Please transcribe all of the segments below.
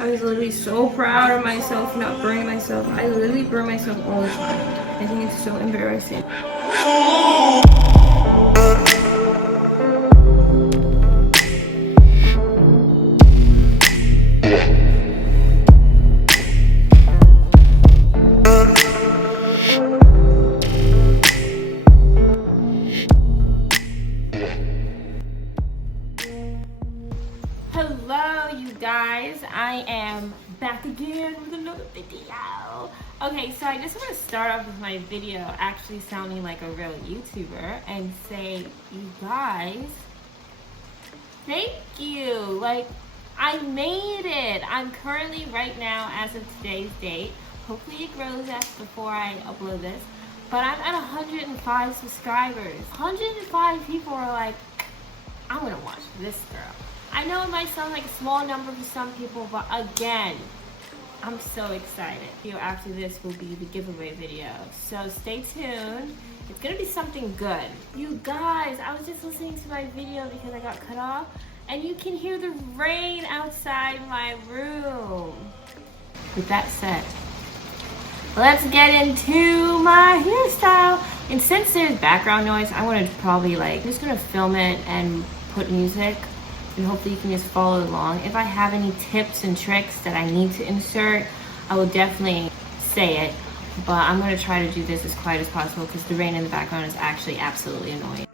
I was literally so proud of myself not burning myself. I literally burn myself all the time. I think it's so embarrassing. Hello you guys, I am back again with another video. Okay, so I just want to start off with my video actually sounding like a real YouTuber and say, you guys, thank you. Like, I made it. I'm currently right now, as of today's date, hopefully it grows up before I upload this, but I'm at 105 subscribers. 105 people are like, I'm gonna watch this girl. I know it might sound like a small number for some people, but again, I'm so excited. Video after this will be the giveaway video, so stay tuned. It's gonna be something good. You guys, I was just listening to my video because I got cut off, and you can hear the rain outside my room. With that said, let's get into my hairstyle. And since there's background noise, I want to probably I'm just gonna film it and put music, and hopefully you can just follow along. If I have any tips and tricks that I need to insert, I will definitely say it, but I'm gonna try to do this as quiet as possible because the rain in the background is actually absolutely annoying.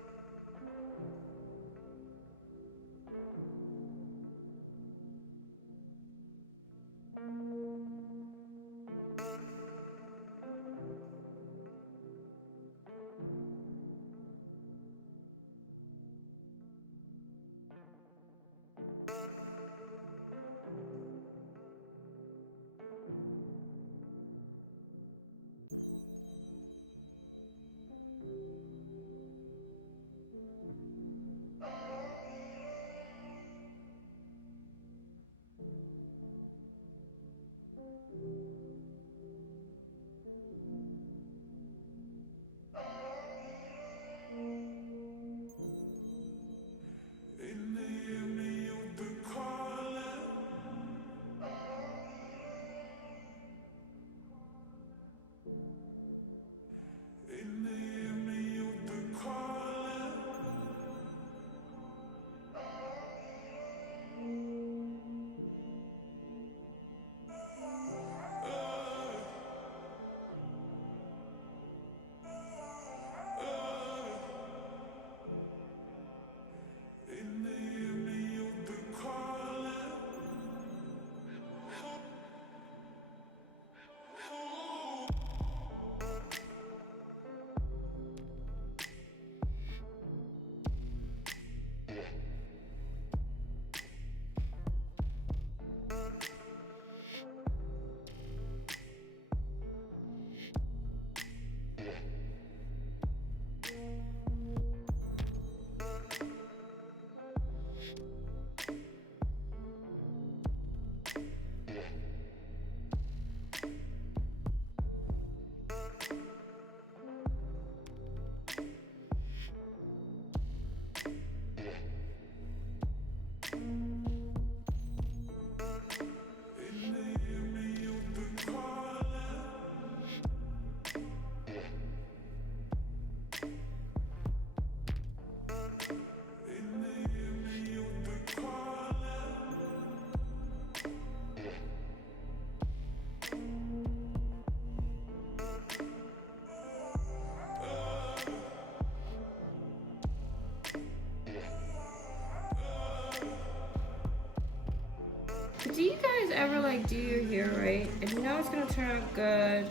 Do you guys ever do your hair right, and you know it's gonna turn out good,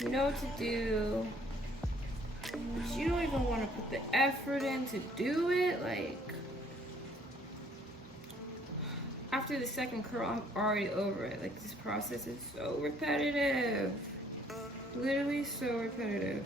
you know what to do, but you don't even want to put the effort in to do it? After the second curl, I'm already over it. This process is so repetitive, literally so repetitive.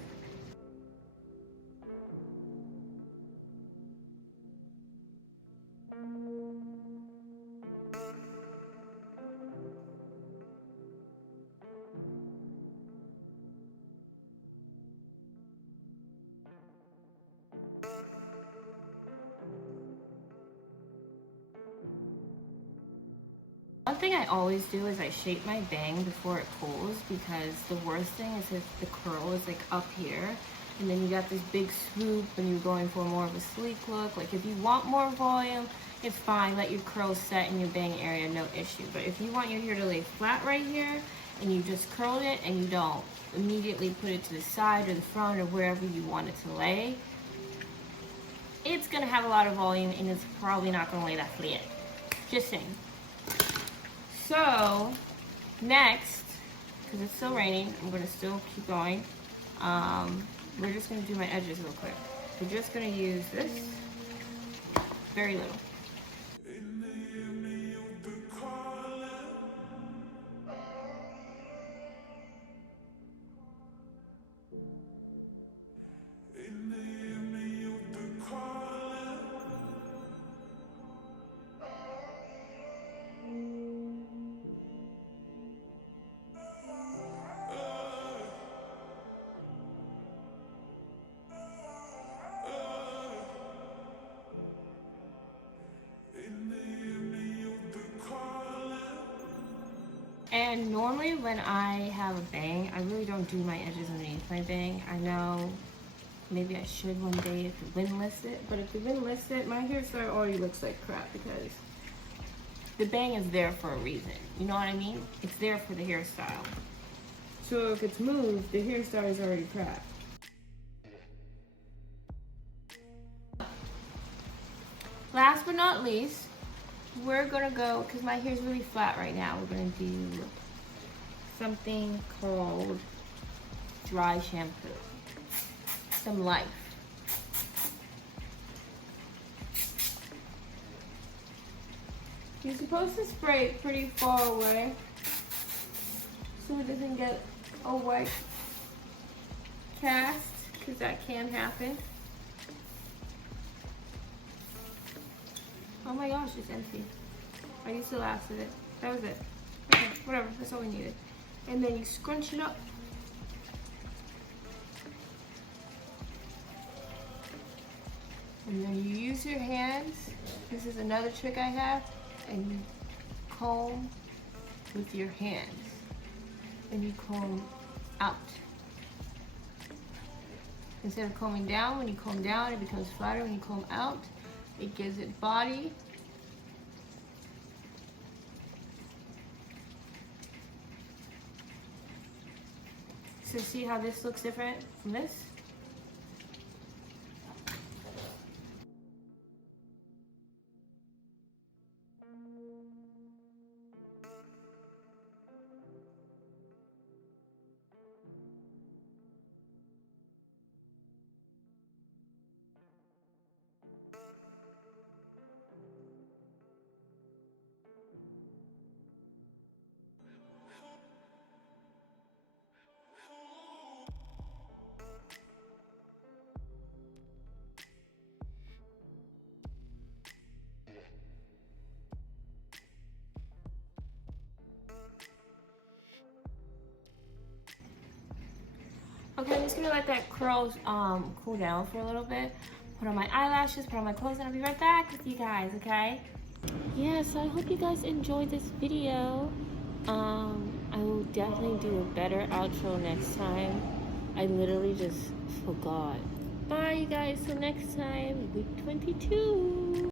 One thing I always do is I shape my bang before it pulls, because the worst thing is if the curl is like up here and then you got this big swoop and you're going for more of a sleek look. Like if you want more volume, it's fine, let your curls set in your bang area, no issue. But if you want your hair to lay flat right here and you just curled it and you don't immediately put it to the side or the front or wherever you want it to lay, it's gonna have a lot of volume and it's probably not gonna lay that flat. Just saying. So next, because it's still raining, I'm gonna still keep going. We're just gonna do my edges real quick. We're just gonna use this, very little. And normally when I have a bang, I really don't do my edges underneath my bang. I know maybe I should one day if the wind lifts it, but if the wind lifts it, my hairstyle already looks like crap because the bang is there for a reason. You know what I mean? It's there for the hairstyle. So if it's moved, the hairstyle is already crap. Last but not least, we're gonna go, because my hair's really flat right now, we're gonna do something called dry shampoo. Some life. You're supposed to spray it pretty far away so it doesn't get a white cast, because that can happen. Oh my gosh, it's empty. I used the last of it. That was it. Okay, whatever, that's all we needed. And then you scrunch it up. And then you use your hands. This is another trick I have. And you comb with your hands. And you comb out. Instead of combing down, when you comb down, it becomes flatter. When you comb out, it gives it body. So see how this looks different from this? Okay, I'm just gonna let that curl cool down for a little bit. Put on my eyelashes, put on my clothes, and I'll be right back with you guys, okay? Yeah, so I hope you guys enjoyed this video. I will definitely do a better outro next time. I literally just forgot. Bye, you guys. Till next time, week 22.